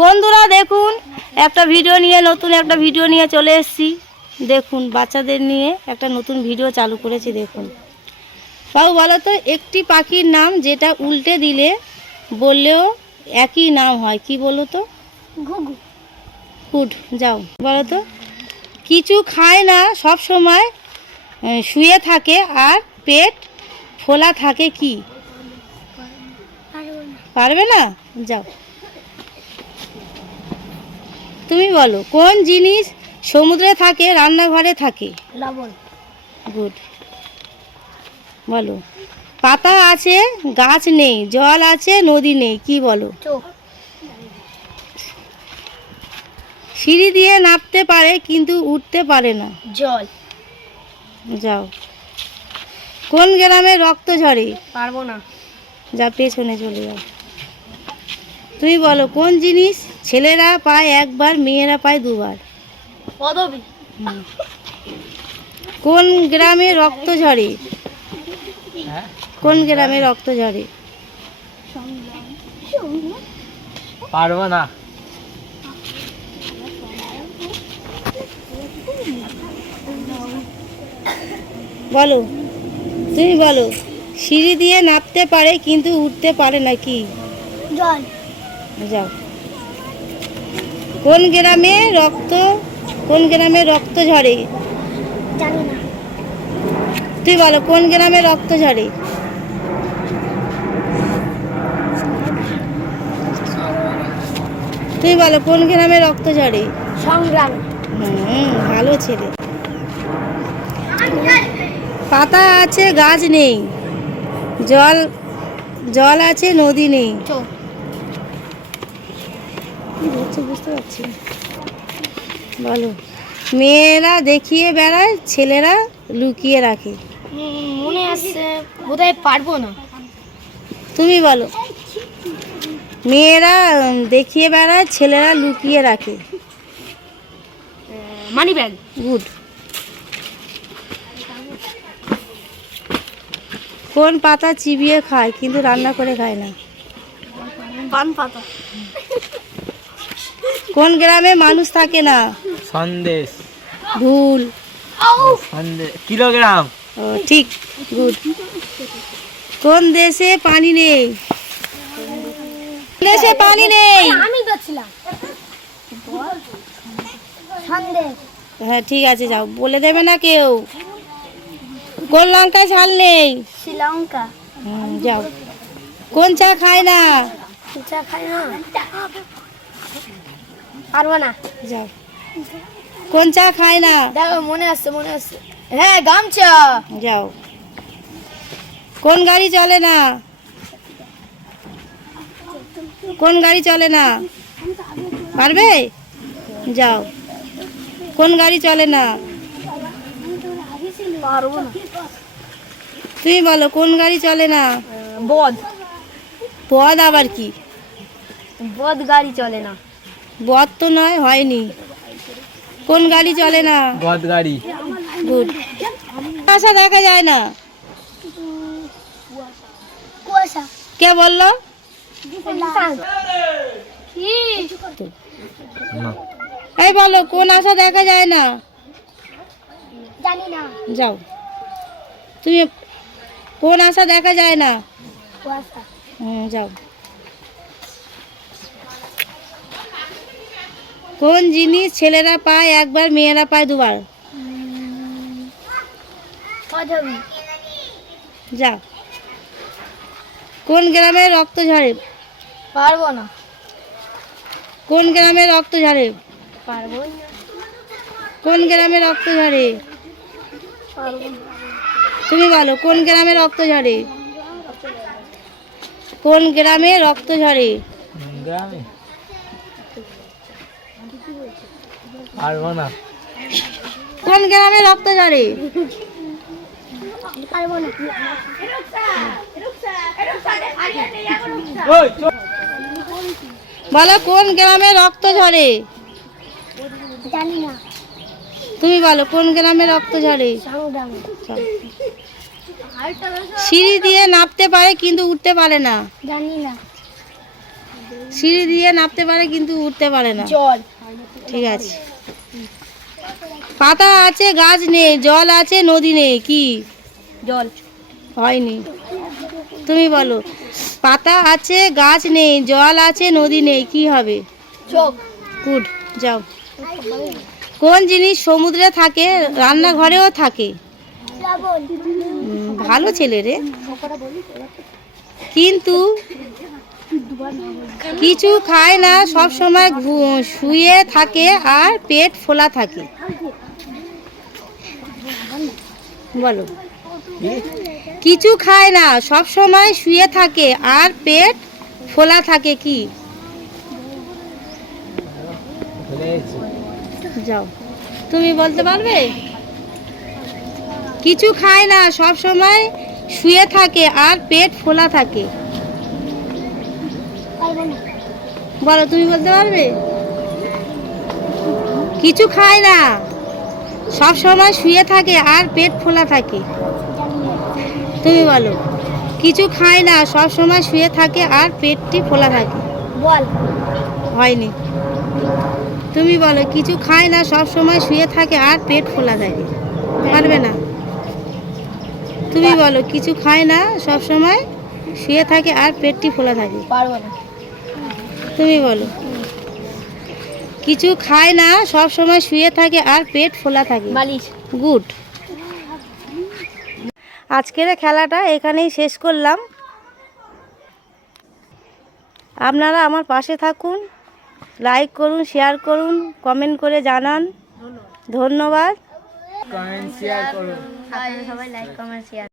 বন্ধুরা দেখুন, একটা ভিডিও নিয়ে নতুন একটা ভিডিও নিয়ে চলে এসেছি। দেখুন, বাচ্চাদের নিয়ে একটা নতুন ভিডিও চালু করেছি। দেখুন বাবু, বলো তো একটি পাখির নাম যেটা উল্টে দিলে বললেও একই নাম হয়, কি বলো তো? ঘুঘু। গুড, যাও বলো তো। কিছু খায় না, সব সময় শুয়ে থাকে আর পেট ফোলা থাকে, কি? পারবে না? যাও তুমি বলো। কোন জিনিস সমুদ্রে থাকে রান্নাঘরে থাকে? লবণ। গুড, বলো। পাতা আছে গাছ নেই, জল আছে নদী নেই, কি বলো? চোখ। সিঁড়ি দিয়ে নামতে পারে কিন্তু উঠতে পারে না? জল। যাও। কোন গ্রামে রক্ত ঝরে? পারবো না। যা, পেছনে চলে যাও। তুমি বলো, কোন জিনিস ছেলেরা পায় একবার মেয়েরা পায় দুবার? পদবী। কোন গ্রামে রক্ত ঝরে? কোন গ্রামে রক্ত ঝরে? পারবো না। বলো, তুমি বলো। সিঁড়ি দিয়ে নামতে পারে কিন্তু উঠতে পারে না, কি? জল। যাও। কোন গ্রামে রক্ত ঝরে? জানি না। তুই বলো, কোন গ্রামে রক্ত ঝরে? তুই বলো, কোন গ্রামে রক্ত ঝরে? সংগ্রাম। ভালো ছেলে। পাতা আছে গাছ নেই, জল আছে নদী নেই, চোখ। কি হচ্ছে বুঝতে পারছি না। বলো। মেয়েরা দেখিয়ে বেড়ায়, ছেলেরা লুকিয়ে রাখে। মনে আসছে, বোধহয় পারবো না। তুমি বলো। মেয়েরা দেখিয়ে বেড়ায়, ছেলেরা লুকিয়ে রাখে। Money bag. গুড। কোন পাতা চিবিয়ে খায় কিন্তু রান্না করে খায় না? পান পাতা। কোন গ্রামে মানুষ থাকে না? সন্দেশ। ভুল। সন্দেশ কিলোগ্রাম। ও ঠিক, গুড। কোন দেশে পানি নেই? দেশে পানি নেই। আমি বলছিলাম সন্দেশ। হ্যাঁ ঠিক আছে, যাও, বলে দেবে না কেউ। কোন লঙ্কায় ঝাল নেই? শ্রীলঙ্কা। যাও। কোন চা খায় না? চা খাই না, পারবো না। যাও। কোন চা খায় না? দেখো, মনে আসছে। হ্যাঁ, গামছা। যাও। কোন গাড়ি চলে না? কোন গাড়ি চলে না? পারবে? যাও। কোন গাড়ি চলে না? পারবো না। তুমি বলো, কোন গাড়ি চলে না? বদ। পদ আবার কি? বদ গাড়ি চলে না। বদ তো নয়, হয়নি। কোন গাড়ি চলে না? বদ গাড়ি। গুড। আশা দেখা যায় না, কুয়াশা। কে বললো? না। এই বলো, কোন আশা দেখা যায় না? জানি না। যাও। তুমি কোন আশা দেখা যায় না? কুয়াশা। যাও। কোন জিনিস ছেলেরা পায় একবার মেয়েরা পায় দুবার? পদবী। যাও। কোন গ্রামে রক্ত ঝরে? পারবো না। কোন গ্রামে রক্ত ঝরে? পারবো না। কোন গ্রামে রক্ত ঝরে? পারবো না। তুমি বলো, কোন গ্রামে রক্ত ঝরে? কোন গ্রামে রক্ত ঝরে? গ্রামে। পারবো না। কোন গ্রামে রক্ত ঝরে? পারবো না। বলো, কোন গ্রামে রক্ত ঝরে? জানি না। তুমি বলো, কোন গ্রামে রক্ত ঝরে? সংগ্রাম। সিঁড়ি দিয়ে নামতে পারে কিন্তু উঠতে পারে না? জানি না। সিঁড়ি দিয়ে নামতে পারে কিন্তু উঠতে পারে না। জল। ঠিক আছে। পাতা আছে গাছ নেই, জল আছে নদী নেই, কি? জল। হয়নি। তুমি বলো। পাতা আছে গাছ নেই, জল আছে নদী নেই, কি হবে? চোখ। গুড, যাও। কোন জিনিস সমুদ্রে থাকে, রান্নাঘরেও থাকে? ভালো ছেলে রে। কিন্তু কিছু খায় না, সব সময় শুয়ে থাকে আর পেট ফোলা থাকে। বলো। কিছু খায় না, সব সময় শুয়ে থাকে আর পেট ফোলা থাকে, কি? ভুলে গেছি। যাও, তুমি বলতে পারবে? কিছু খায় না, সব সময় শুয়ে থাকে আর পেট ফোলা থাকে। বলো, তুমি বলতে পারবে? কিছু খায় না, সব সময় শুয়ে থাকে আর পেট ফোলা থাকে। তুমি বলো। কিছু খায় না, সব সময় শুয়ে থাকে আর পেটটি ফোলা থাকে। বল। হয়নি। তুমি বলো। কিছু খায় না, সব সময় শুয়ে থাকে আর পেট ফোলা থাকে। পারবে না। তুমি বলো। কিছু খায় না, সব সময় শুয়ে থাকে আর পেটটি ফোলা থাকে। পারবো না। তুমি বলো। কিছু খায় না, সব সময় শুয়ে থাকে আর পেট ফোলা থাকে। বালিশ। গুড। আজকের খেলাটা এখানেই শেষ করলাম। আপনারা আমার পাশে থাকুন, লাইক করুন, শেয়ার করুন, কমেন্ট করে জানান। ধন্যবাদ। কমেন্ট শেয়ার করুন। আপনারা সবাই লাইক কমেন্ট শেয়ার